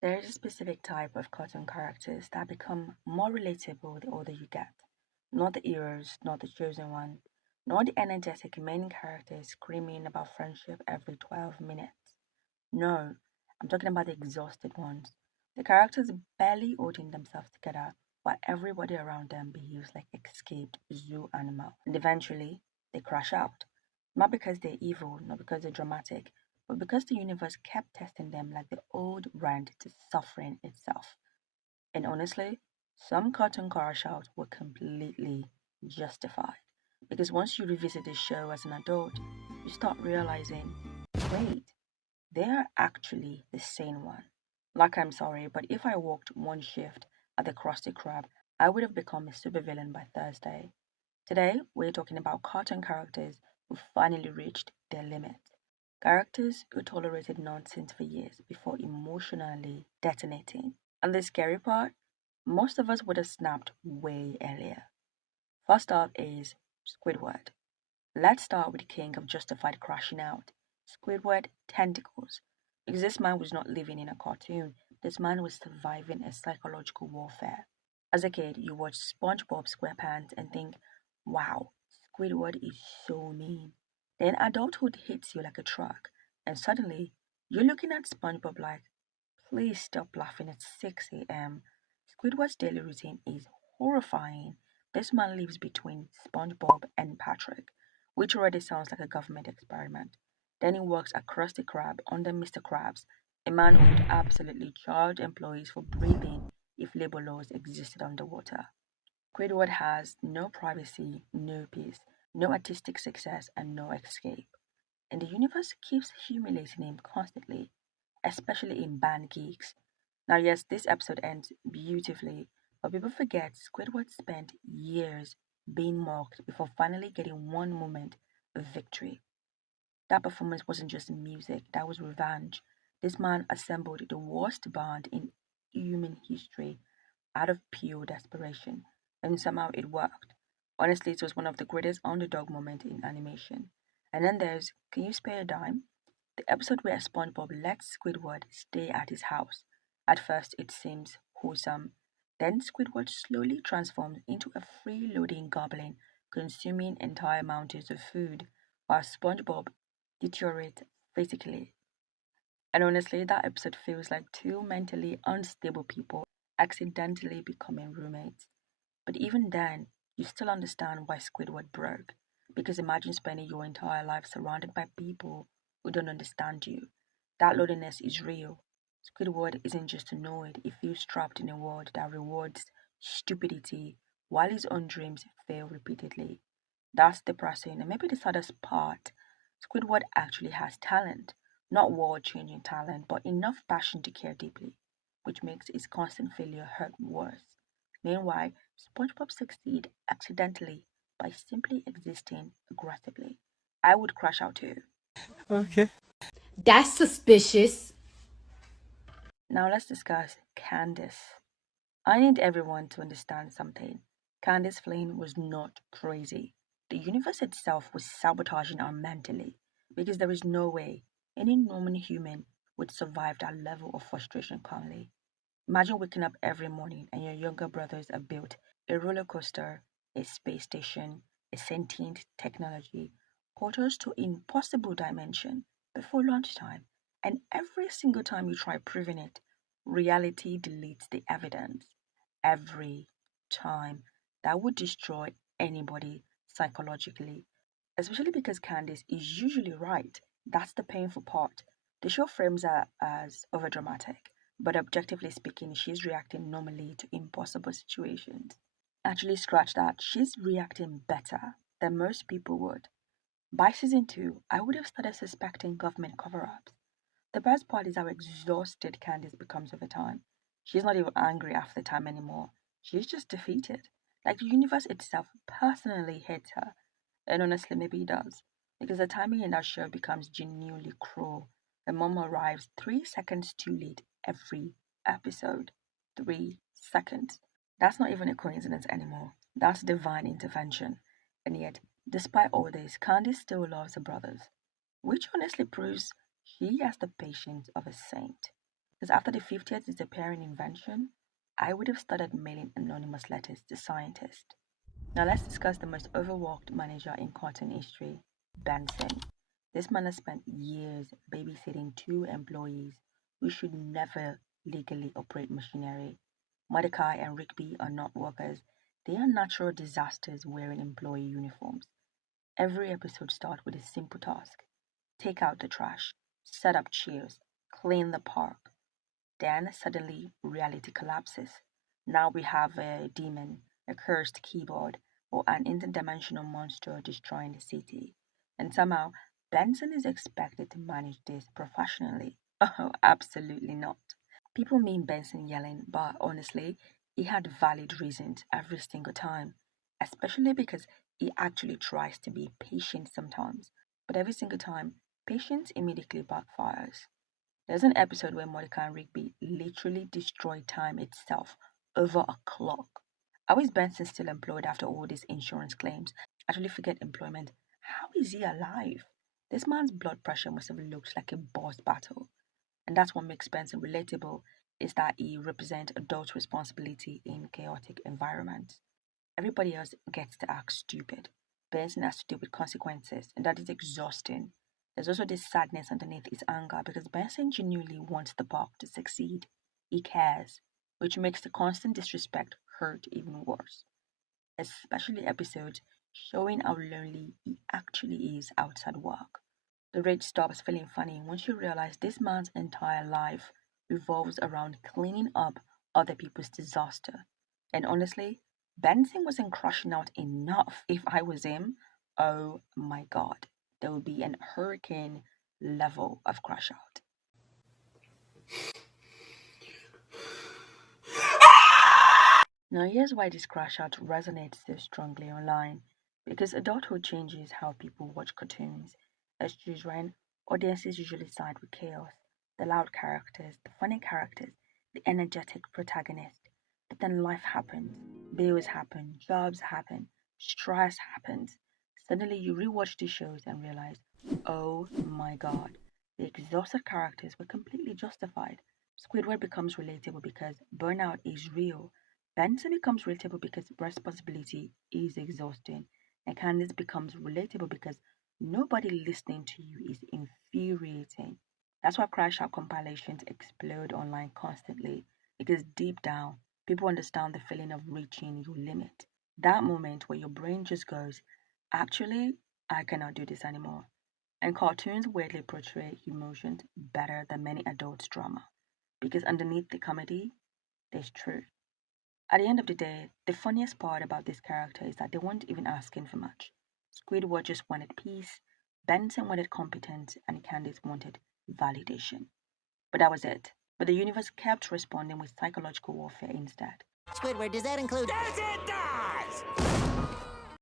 There is a specific type of cartoon characters that become more relatable the older you get. Not the heroes, not the chosen one, not the energetic main characters screaming about friendship every 12 minutes. No, I'm talking about the exhausted ones. The characters barely holding themselves together while everybody around them behaves like escaped zoo animal. And eventually, they crash out. Not because they're evil, not because they're dramatic, but because the universe kept testing them like the old rent to suffering itself. And honestly, some cartoon crash outs were completely justified. Because once you revisit the show as an adult, you start realizing, wait, they're actually the sane one. Like, I'm sorry, but if I worked one shift at the Krusty Krab, I would have become a supervillain by Thursday. Today, we're talking about cartoon characters who finally reached their limits. Characters who tolerated nonsense for years before emotionally detonating. And the scary part, most of us would have snapped way earlier. First up is Squidward. Let's start with the king of justified crashing out, Squidward Tentacles. Because this man was not living in a cartoon, this man was surviving a psychological warfare. As a kid, you watch SpongeBob SquarePants and think, wow, Squidward is so mean. Then adulthood hits you like a truck, and suddenly you're looking at SpongeBob like, please stop laughing at 6 a.m. Squidward's daily routine is horrifying. This man lives between SpongeBob and Patrick, which already sounds like a government experiment. Then he works across the crab under Mr. Krabs, a man who would absolutely charge employees for breathing if labor laws existed underwater. Squidward has no privacy, no peace, no artistic success, and no escape. And the universe keeps humiliating him constantly, especially in band gigs. Now, yes, this episode ends beautifully, but people forget Squidward spent years being mocked before finally getting one moment of victory. That performance wasn't just music, that was revenge. This man assembled the worst band in human history out of pure desperation, and somehow it worked. Honestly, it was one of the greatest underdog moments in animation. And then there's Can You Spare a Dime? The episode where SpongeBob lets Squidward stay at his house. At first, it seems wholesome. Then Squidward slowly transforms into a freeloading goblin, consuming entire mountains of food, while SpongeBob deteriorates physically. And honestly, that episode feels like two mentally unstable people accidentally becoming roommates. But even then, you still understand why Squidward broke. Because imagine spending your entire life surrounded by people who don't understand you. That loneliness is real. Squidward isn't just annoyed, he feels trapped in a world that rewards stupidity while his own dreams fail repeatedly. That's depressing, and maybe the saddest part, Squidward actually has talent. Not world changing talent, but enough passion to care deeply, which makes his constant failure hurt worse. Meanwhile, SpongeBob succeeds accidentally by simply existing aggressively. I would crash out too. Okay. That's suspicious. Now let's discuss Candace. I need everyone to understand something. Candace Flynn was not crazy. The universe itself was sabotaging her mentally because there is no way any normal human would survive that level of frustration calmly. Imagine waking up every morning and your younger brothers are built a roller coaster, a space station, a sentient technology, portals to impossible dimension before lunchtime. And every single time you try proving it, reality deletes the evidence. Every time. That would destroy anybody psychologically, especially because Candice is usually right. That's the painful part. The show frames her as overdramatic, but objectively speaking, she's reacting normally to impossible situations. Actually, scratch that. She's reacting better than most people would. By season 2, I would have started suspecting government cover ups. The best part is how exhausted Candice becomes over time. She's not even angry half the time anymore. She's just defeated. Like the universe itself personally hates her. And honestly, maybe it does. Because the timing in that show becomes genuinely cruel. The mom arrives 3 seconds too late every episode. 3 seconds. That's not even a coincidence anymore. That's divine intervention. And yet, despite all this, Candice still loves her brothers, which honestly proves she has the patience of a saint. Because after the 50th disappearing invention, I would have started mailing anonymous letters to scientists. Now let's discuss the most overworked manager in cartoon history, Benson. This man has spent years babysitting two employees who should never legally operate machinery. Mordecai and Rigby are not workers, they are natural disasters wearing employee uniforms. Every episode starts with a simple task: take out the trash, set up chairs, clean the park. Then suddenly reality collapses. Now we have a demon, a cursed keyboard, or an interdimensional monster destroying the city. And somehow Benson is expected to manage this professionally. Oh, absolutely not. People mean Benson yelling, but honestly, he had valid reasons every single time, especially because he actually tries to be patient sometimes. But every single time, patience immediately backfires. There's an episode where Mordecai and Rigby literally destroy time itself over a clock. How is Benson still employed after all these insurance claims? Actually, forget employment. How is he alive? This man's blood pressure must have looked like a boss battle. And that's what makes Benson relatable, is that he represents adult responsibility in chaotic environments. Everybody else gets to act stupid. Benson has to deal with consequences, and that is exhausting. There's also this sadness underneath his anger because Benson genuinely wants the park to succeed. He cares, which makes the constant disrespect hurt even worse, especially episodes showing how lonely he actually is outside work. The rage stops feeling funny once you realize this man's entire life revolves around cleaning up other people's disaster. And honestly, Benson wasn't crushing out enough. If I was him, oh my god, there would be an hurricane level of crash out. Now, here's why this crash out resonates so strongly online. Because adulthood changes how people watch cartoons. As children, audiences usually side with chaos, the loud characters, the funny characters, the energetic protagonist. But then life happens, bills happen, jobs happen, stress happens. Suddenly, you rewatch the shows and realize, oh my god, the exhausted characters were completely justified. Squidward becomes relatable because burnout is real. Benson becomes relatable because responsibility is exhausting, and Candice becomes relatable because nobody listening to you is infuriating. That's why Crash Out compilations explode online constantly, because deep down, people understand the feeling of reaching your limit. That moment where your brain just goes, actually, I cannot do this anymore. And cartoons weirdly portray emotions better than many adults' drama, because underneath the comedy, there's truth. At the end of the day, the funniest part about this character is that they weren't even asking for much. Squidward just wanted peace, Benson wanted competence, and Candice wanted validation. But that was it. But the universe kept responding with psychological warfare instead. Squidward, does that include... Yes, it does!